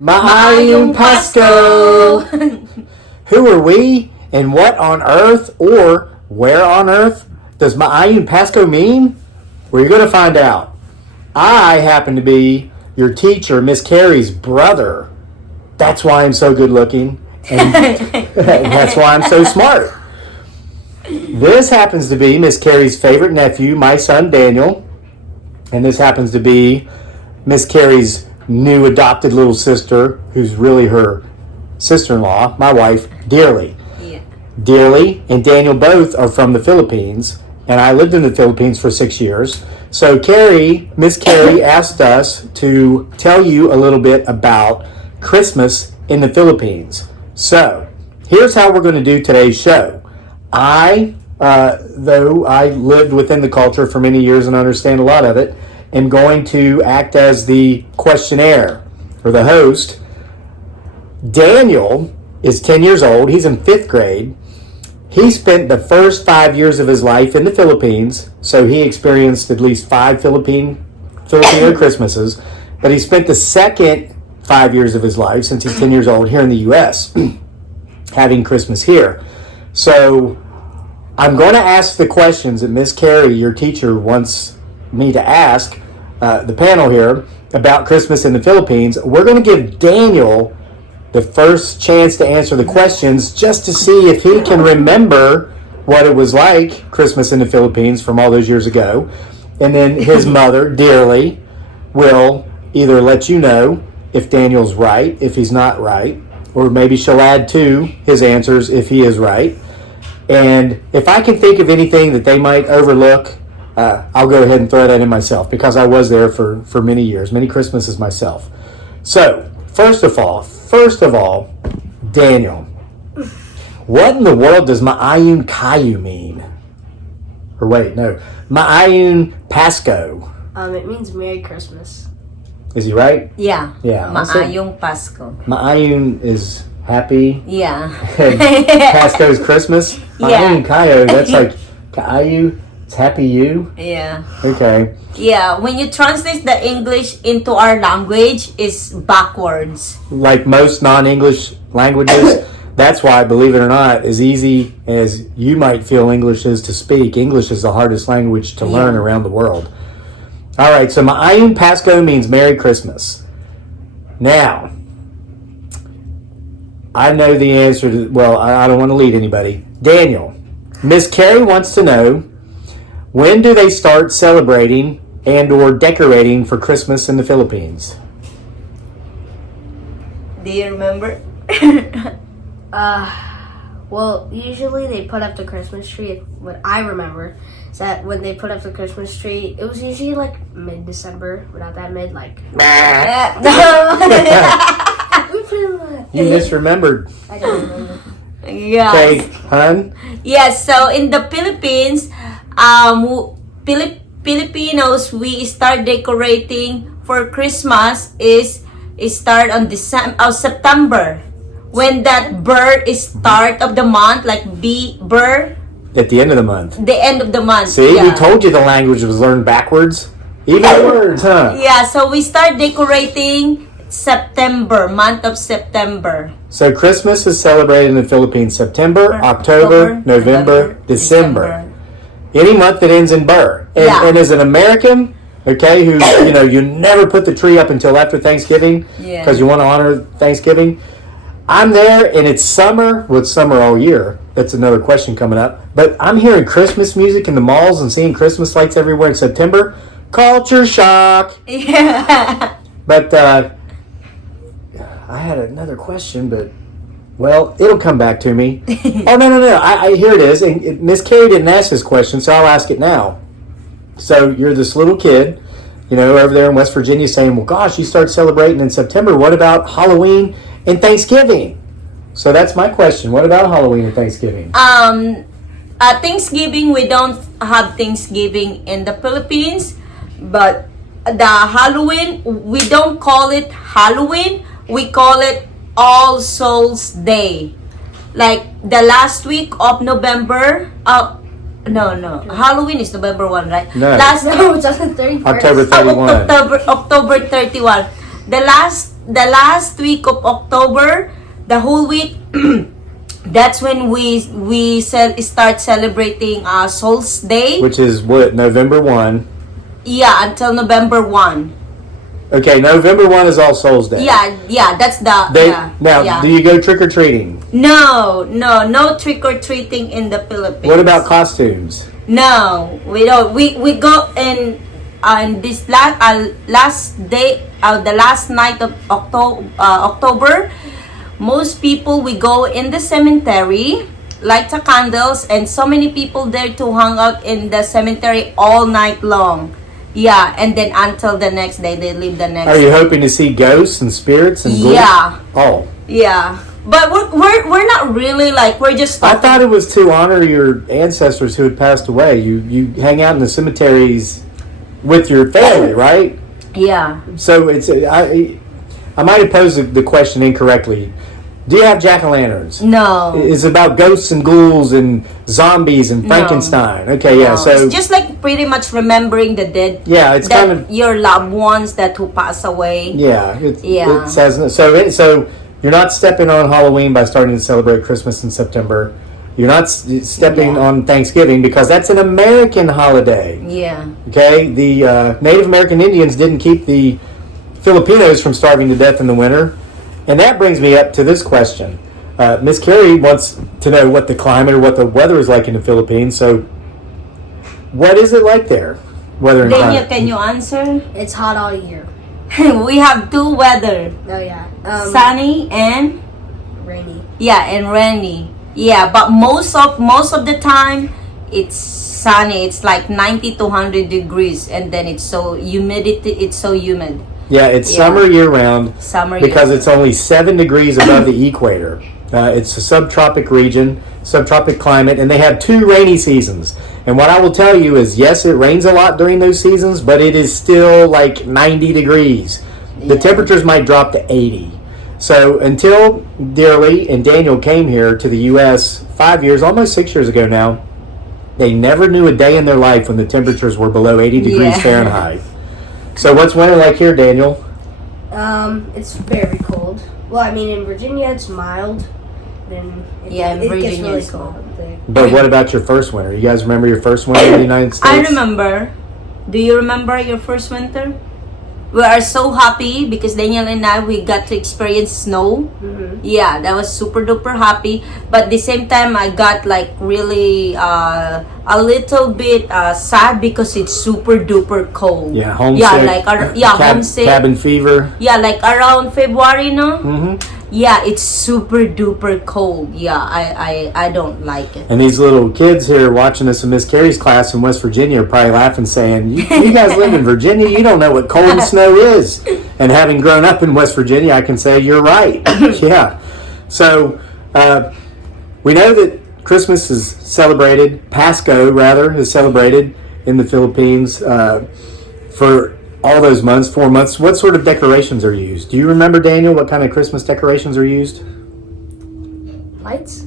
Maayong Pasko! Who are we, and what on earth, or where on earth, does Maayong Pasko mean? Well, you're going to find out. I happen to be your teacher, Miss Carrie's brother. That's why I'm so good looking, and that's why I'm so smart. This happens to be Miss Carrie's favorite nephew, my son Daniel, and this happens to be Miss Carrie's new adopted little sister, who's really her sister-in-law, my wife, Dearly. Yeah. Dearly and Daniel both are from the Philippines, and I lived in the Philippines for 6 years. So Miss Carrie asked us to tell you a little bit about Christmas in the Philippines. So here's how we're going to do today's show. Though I lived within the culture for many years and understand a lot of it, am going to act as the questionnaire or the host. Daniel is 10 years old. He's in 5th grade. He spent the first 5 years of his life in the Philippines, so he experienced at least 5 Filipino Christmases. But he spent the second 5 years of his life, since he's 10 years old, here in the U.S., having Christmas here. So I'm going to ask the questions that Miss Carrie, your teacher, wants me to ask the panel here about Christmas in the Philippines. We're going to give Daniel the first chance to answer the questions just to see if he can remember what it was like Christmas in the Philippines from all those years ago. And then his mother, Dearly, will either let you know if Daniel's right, if he's not right, or maybe she'll add to his answers if he is right. And if I can think of anything that they might overlook, I'll go ahead and throw that in myself, because I was there for many years, many Christmases myself. So, first of all, Daniel, what in the world does Maayong Kayo mean? Or wait, no, Maayong Pasko. It means Merry Christmas. Is he right? Yeah. Yeah. Maayong Pasko. Maayong is happy. Yeah. And Pasko is Christmas. Yeah. Maayong Kayo, that's like Kaayu. It's happy you? Yeah. Okay. Yeah, when you translate the English into our language, it's backwards. Like most non-English languages, that's why, believe it or not, as easy as you might feel English is to speak, English is the hardest language to learn around the world. All right, so Maayong Pasko means Merry Christmas. Now, I know the answer to, well, I don't want to lead anybody. Daniel, Miss Carrie wants to know, when do they start celebrating and or decorating for Christmas in the Philippines? Do you remember? Well, usually they put up the Christmas tree. What I remember is that when they put up the Christmas tree, it was usually like mid-December, but not that mid, like... You misremembered. I don't remember. Yeah. Okay, hun? Yes, so in the Philippines, Filipinos, we start decorating for Christmas is start on September, when that bird is start of the month, like bird. At the end of the month. The end of the month. See, yeah. we told you the language was learned backwards. Even words, huh? Yeah, so we start decorating September, month of September. So Christmas is celebrated in the Philippines September, October, November, December. Any month that ends in "ber." And as an American, okay, who, you never put the tree up until after Thanksgiving because you want to honor Thanksgiving. I'm there, and it's summer. Well, it's summer all year. That's another question coming up. But I'm hearing Christmas music in the malls and seeing Christmas lights everywhere in September. Culture shock. Yeah. But I had another question, but, well, it'll come back to me. Oh, no. I here it is. And Miss Carrie didn't ask this question, so I'll ask it now. So you're this little kid, over there in West Virginia saying, well, gosh, you start celebrating in September. What about Halloween and Thanksgiving? So that's my question. What about Halloween and Thanksgiving? Thanksgiving, we don't have Thanksgiving in the Philippines, but the Halloween, we don't call it Halloween. We call it All Souls Day. Like the last week of November. No. Halloween is November 1, right? No. No, it's on the 31st. October 31. October 31. The last last week of October, the whole week. That's when we start celebrating Souls Day. Which is what, November 1? Yeah, until November 1. Okay, November 1 is All Souls Day. Yeah, that's the Now, yeah. do you go trick or treating? No trick or treating in the Philippines. What about costumes? No, we don't. We go in on this last day, the last night of October. Most people, we go in the cemetery, light the candles, and so many people there to hang out in the cemetery all night long. Yeah, and then until the next day, they leave the next. Are you day. hoping to see ghosts and spirits and ghouls? Yeah. Oh. Yeah, but we're not really like, we're just. I thought it was to honor your ancestors who had passed away. You hang out in the cemeteries with your family, right? Yeah. So it's I might have posed the question incorrectly. Do you have jack-o'-lanterns? No. It's about ghosts and ghouls and zombies and Frankenstein. Okay, yeah. No. So it's just like pretty much remembering the dead. yeah, it's that kind of your loved ones that who pass away. yeah. Yeah. It says so. You're not stepping on Halloween by starting to celebrate Christmas in September. You're not stepping on Thanksgiving because that's an American holiday. Yeah. Okay, the Native American Indians didn't keep the Filipinos from starving to death in the winter. And that brings me up to this question. Miss Carrie wants to know what the climate or what the weather is like in the Philippines. So, what is it like there? Weather and Daniel, climate. can you answer? It's hot all year. We have two weather, Oh yeah. sunny and Rainy. and rainy. Yeah, but most of the time it's sunny. It's like 90 to 100 degrees, and then it's so humidity. It's so humid. Yeah, it's summer year round Summer because year. it's only 7 degrees above the equator. It's a subtropic region, subtropic climate, and they have 2 rainy seasons. And what I will tell you is, yes, it rains a lot during those seasons, but it is still like 90 degrees. The temperatures might drop to 80. So until Dearly and Daniel came here to the U.S. 5 years, almost 6 years ago now, they never knew a day in their life when the temperatures were below 80 degrees Fahrenheit. So what's winter like here, Daniel? It's very cold. Well, I mean, in Virginia it's mild. Then it gets Virginia really is cold. But what about your first winter? You guys remember your first winter in the United States? I remember. Do you remember your first winter? We are so happy because Daniel and I, we got to experience snow. Mm-hmm. Yeah, that was super duper happy. But at the same time, I got like really a little bit sad because it's super duper cold. Yeah, homesick. Yeah, like homesick. Cabin fever. Yeah, like around February, no? Mm-hmm. Yeah, it's super duper cold. Yeah, I don't like it. And these little kids here watching us in Miss Carrie's class in West Virginia are probably laughing, saying, you guys live in Virginia, you don't know what cold and snow is. And having grown up in West Virginia, I can say you're right. Yeah. So we know that Christmas is celebrated, Pasko rather, is celebrated in the Philippines for all those months, 4 months. What sort of decorations are used? Do you remember, Daniel, what kind of Christmas decorations are used? Lights.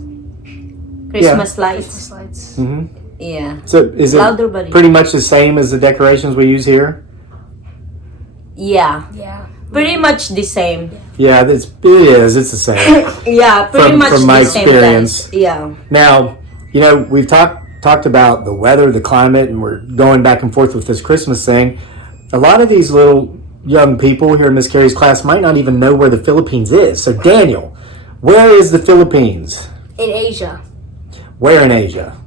Christmas lights. Christmas lights. Mm-hmm. Yeah. So is it Louder, buddy. pretty much the same as the decorations we use here? Yeah. Yeah. Pretty much the same. Yeah, it is. It's the same. Yeah, pretty From- much from my the same experience. thing. Yeah. Now, we've talked about the weather, the climate, and we're going back and forth with this Christmas thing. A lot of these little young people here in Miss Carrie's class might not even know where the Philippines is. So, Daniel, where is the Philippines? In Asia. Where in Asia?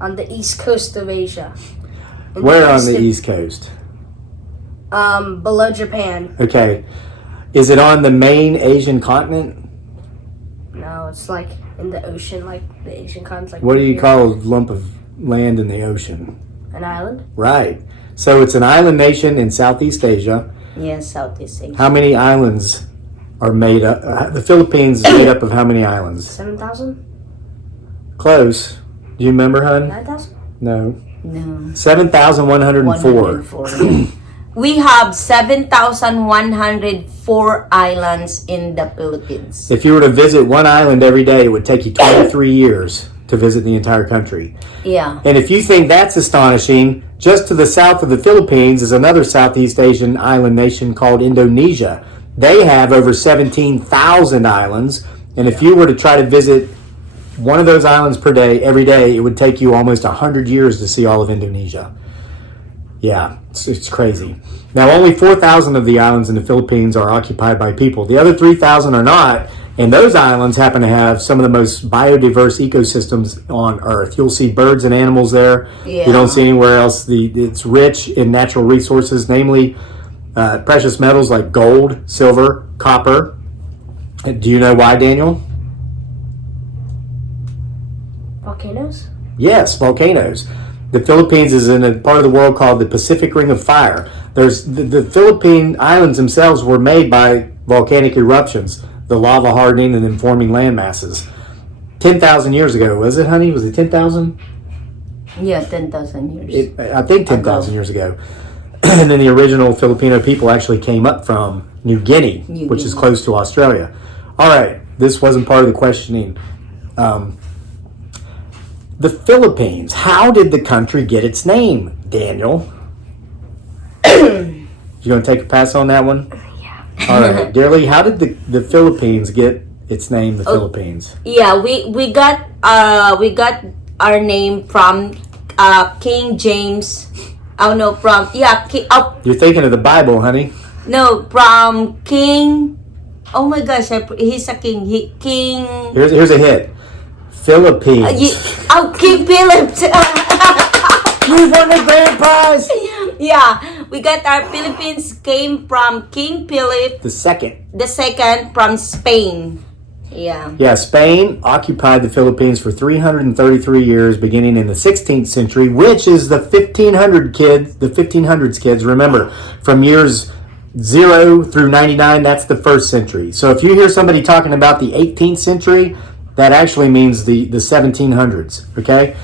On the east coast of Asia. Where on the East Coast? Below Japan. Okay. Is it on the main Asian continent? No, it's like in the ocean, like the Asian continent. Like What do you here. call a lump of land in the ocean? An island? Right. So it's an island nation in Southeast Asia. Yes, Southeast Asia. How many islands are made up? The Philippines is made up of how many islands? 7,000? Close. Do you remember, hun? 9,000? No. No. 7,104. 104. We have 7,104 islands in the Philippines. If you were to visit one island every day, it would take you 23 years to visit the entire country. Yeah. And if you think that's astonishing, just to the south of the Philippines is another Southeast Asian island nation called Indonesia. They have over 17,000 islands, and if you were to try to visit one of those islands per day, every day, it would take you almost 100 years to see all of Indonesia. Yeah, it's crazy. Now, only 4,000 of the islands in the Philippines are occupied by people. The other 3,000 are not, and those islands happen to have some of the most biodiverse ecosystems on Earth. You'll see birds and animals there. Yeah. You don't see anywhere else. It's rich in natural resources, namely precious metals like gold, silver, copper. Do you know why, Daniel? Volcanoes? Yes, volcanoes. The Philippines is in a part of the world called the Pacific Ring of Fire. There's the Philippine islands themselves were made by volcanic eruptions, the lava hardening and then forming land masses. 10,000 years ago, was it, honey? Was it 10,000? Yeah, 10,000 years. I think 10,000 years ago. And then the original Filipino people actually came up from New Guinea, which is close to Australia. All right, this wasn't part of the questioning. The Philippines, how did the country get its name, Daniel? You going to take a pass on that one? Yeah. All right, Dearly, how did the Philippines get its name, the Philippines? Yeah, we got our name from King James. Oh no, from You're thinking of the Bible, honey. no, from King. Oh my gosh, he's a king. King. Here's a hit. Philippines. King Philip. We won the grand prize. Yeah, we got our Philippines came from King Philip The second. II from Spain. Yeah. Yeah, Spain occupied the Philippines for 333 years, beginning in the 16th century, which is the 1500s kids. Remember, from years 0 through 99, that's the first century. So if you hear somebody talking about the 18th century, that actually means the 1700s, okay?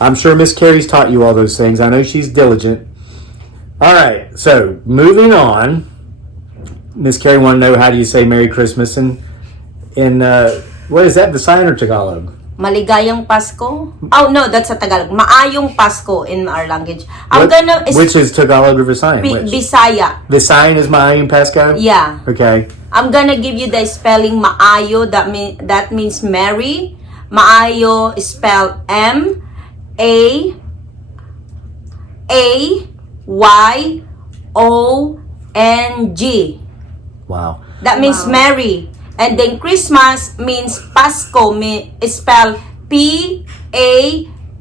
I'm sure Miss Carrie's taught you all those things. I know she's diligent. All right, so moving on. Miss Carrie want to know, how do you say Merry Christmas in what is that, Visayan or Tagalog? Maligayang Pasko. Oh no, that's a Tagalog. Maayong Pasko in our language. Which is Tagalog or Visayan? Which? Bisaya. Visayan is Maayong Pasko? Yeah. Okay. I'm gonna give you the spelling maayo. That means Mary. Maayo is spelled Mayong. Wow. That means Mary. And then Christmas means Pasko, spelled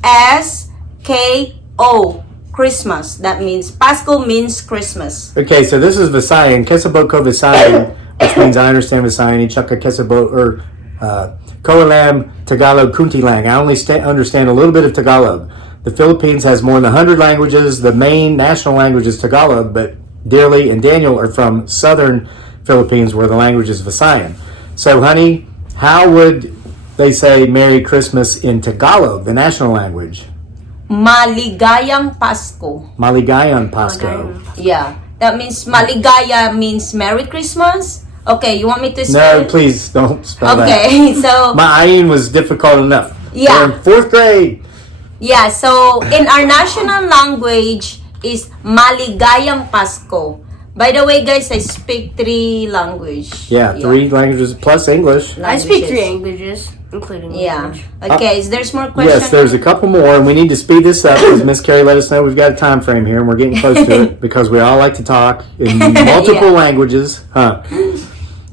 Pasko. Christmas. That means Pasko means Christmas. Okay, so this is Visayan. Kesabot ko Visayan, which means I understand Visayan. Chaka Kesabot or Koalam Tagalog Kuntilang. I only understand a little bit of Tagalog. The Philippines has more than 100 languages. The main national language is Tagalog, but Dearly and Daniel are from southern Philippines where the language is Visayan. So, honey, how would they say Merry Christmas in Tagalog, the national language? Maligayang Pasko. Maligayang Pasko. Yeah. That means Maligaya means Merry Christmas. Okay, you want me to spell No, please don't spell that. Okay, so Maayin was difficult enough. Yeah. We're in 4th grade. yeah, so in our national language is Maligayang Pasko. By the way, guys, I speak 3 languages. Yeah, 3 languages plus English. I speak 3 languages, including Yeah. English. Okay, is there's more questions? Yes, there's a couple more, and we need to speed this up because Miss Carrie let us know we've got a time frame here, and we're getting close to it because we all like to talk in multiple languages. Huh?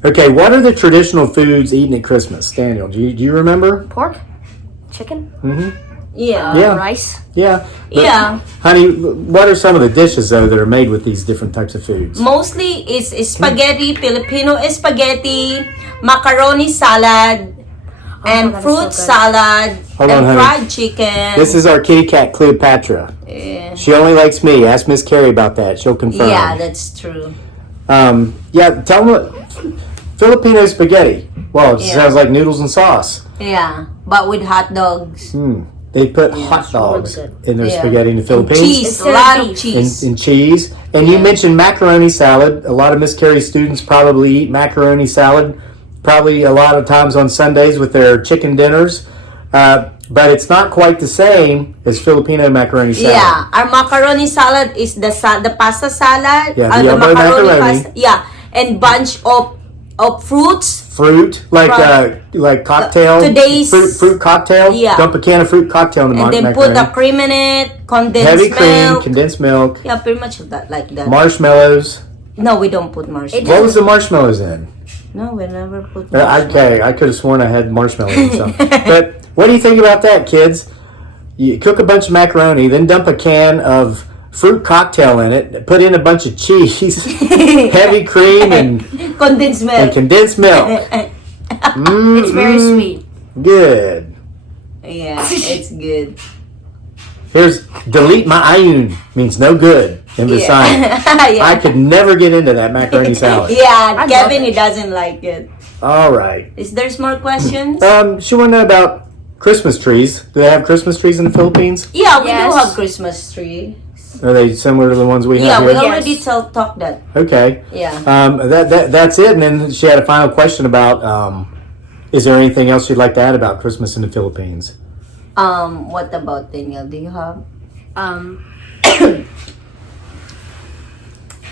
Okay, what are the traditional foods eaten at Christmas? Daniel, do you remember? Pork? Chicken? Yeah. Yeah. Rice? Yeah. But, Yeah. honey, what are some of the dishes, though, that are made with these different types of foods? Mostly it's spaghetti, Filipino spaghetti, macaroni salad, and that is fruit so good. salad, Hold and on, honey. fried chicken. This is our kitty cat, Cleopatra. Yeah. She only likes me. Ask Miss Carrie about that. She'll confirm. Yeah, that's true. Yeah, tell them what Filipino spaghetti. Well, it Yeah. sounds like noodles and sauce. Yeah, but with hot dogs. They put hot dogs really in their Yeah. spaghetti in the Philippines. Cheese, a Instead of lot of beef. cheese. And cheese. And you mentioned macaroni salad. A lot of Miss Carrie's students probably eat macaroni salad, probably a lot of times on Sundays with their chicken dinners. But it's not quite the same as Filipino macaroni salad. Yeah, our macaroni salad is the pasta salad. Yeah, the the yellow macaroni. pasta. Yeah, and bunch of fruits. Fruit, like cocktail. Today's fruit cocktail. Yeah. Dump a can of fruit cocktail in the And then macaroni. put the cream in it, condensed Heavy milk. cream, condensed milk, Yeah, pretty much that, like that. marshmallows. No, we don't put marshmallows. What was the marshmallows in? No, we never put marshmallows. Okay, I could have sworn I had marshmallows and stuff. But what do you think about that, kids? You cook a bunch of macaroni, then dump a can of fruit cocktail in it, put in a bunch of cheese, heavy cream, and Condensed milk. condensed milk. It's very sweet. Good. Yeah, it's good. Here's delete my ayun, means no good in the sign. Yeah. I could never get into that macaroni salad. Yeah, I Kevin, love he doesn't like it. All right. Is there more questions? She want to know about Christmas trees. Do they have Christmas trees in the Philippines? Yeah, we Yes. do have Christmas tree. Are they similar to the ones we Yeah, have we here? already talked that. Okay. Yeah. That's it. And then she had a final question about, is there anything else you'd like to add about Christmas in the Philippines? What about Daniel? Do you have?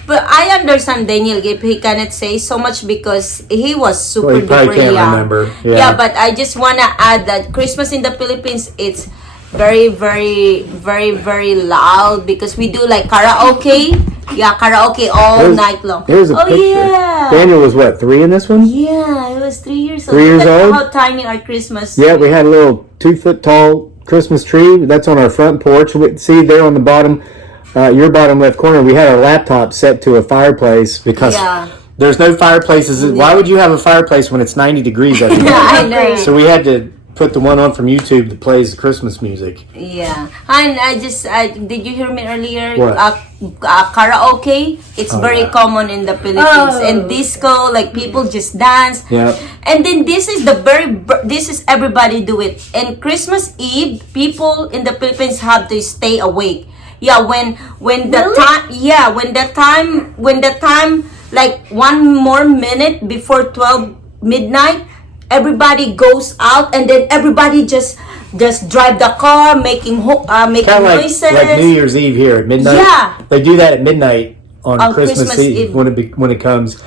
But I understand Daniel if he cannot say so much because he was super Well, he probably duper can't young. remember. Yeah, but I just wanna add that Christmas in the Philippines, it's very, very, very, very loud because we do like karaoke. Yeah, karaoke all night long. Here's a oh picture. yeah. Daniel was what, 3 in this one? Yeah, it was 3 years old. 3 years Look at old? how tiny our Christmas. Yeah, we had a little 2-foot tall Christmas tree. That's on our front porch. See there on the bottom, your bottom left corner, we had our laptop set to a fireplace because Yeah. there's no fireplaces. Why would you have a fireplace when it's 90 degrees every day? I know. So we had to put the one on from YouTube that plays Christmas music. Yeah, and did you hear me earlier? What? Karaoke, it's Oh, very yeah. common in the Philippines, Oh. and disco, like people just dance. Yeah. And then this is everybody do it. And Christmas Eve, people in the Philippines have to stay awake. Yeah, when the Really? time, yeah, when the time, like 1 more minute before 12 midnight, everybody goes out, and then everybody just drive the car, making Kind of noises. like New Year's Eve here at midnight. Yeah. They do that at midnight on On Christmas, Christmas Eve, Eve. when it becomes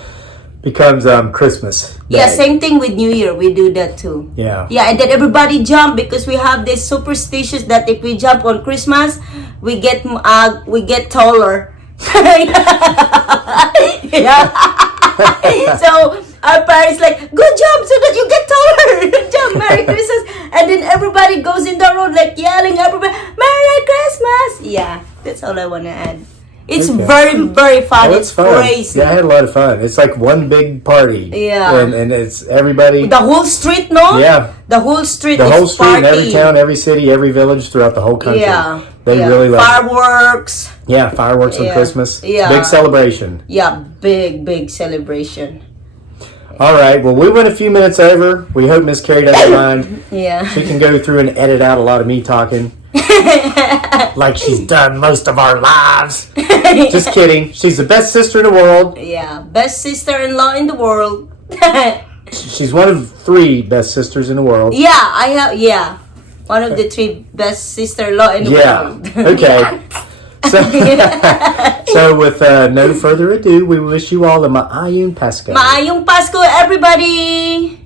Christmas. Yeah, Day. same thing with New Year. We do that too. Yeah. Yeah, and then everybody jump because we have this superstitious that if we jump on Christmas, we get taller. Yeah. So our parents like, good job, so that you get taller. Good job, Merry Christmas. And then everybody goes in the road like yelling, everybody, Merry Christmas. Yeah, that's all I want to add. It's Okay. very, very fun. Oh, it's fun. crazy. Yeah, I had a lot of fun. It's like one big party. Yeah. And it's everybody. The whole street, no? Yeah. The whole street The is whole street in every party. town, every city, every village throughout the whole country. Yeah. They yeah. really love it. Fireworks. Yeah, fireworks on Yeah. Christmas. Yeah. Big celebration. Yeah, big celebration. All right. Well, we went a few minutes over. We hope Miss Carrie doesn't mind. Yeah. She can go through and edit out a lot of me talking. Like she's done most of our lives. Just kidding. She's the best sister in the world. Yeah, best sister-in-law in the world. She's one of 3 best sisters in the world. Yeah, I have. Yeah, one of the 3 best sister-in-law in the Yeah. world. Okay. So with no further ado, we wish you all a Maayong Pasko. Maayong Pasko, everybody.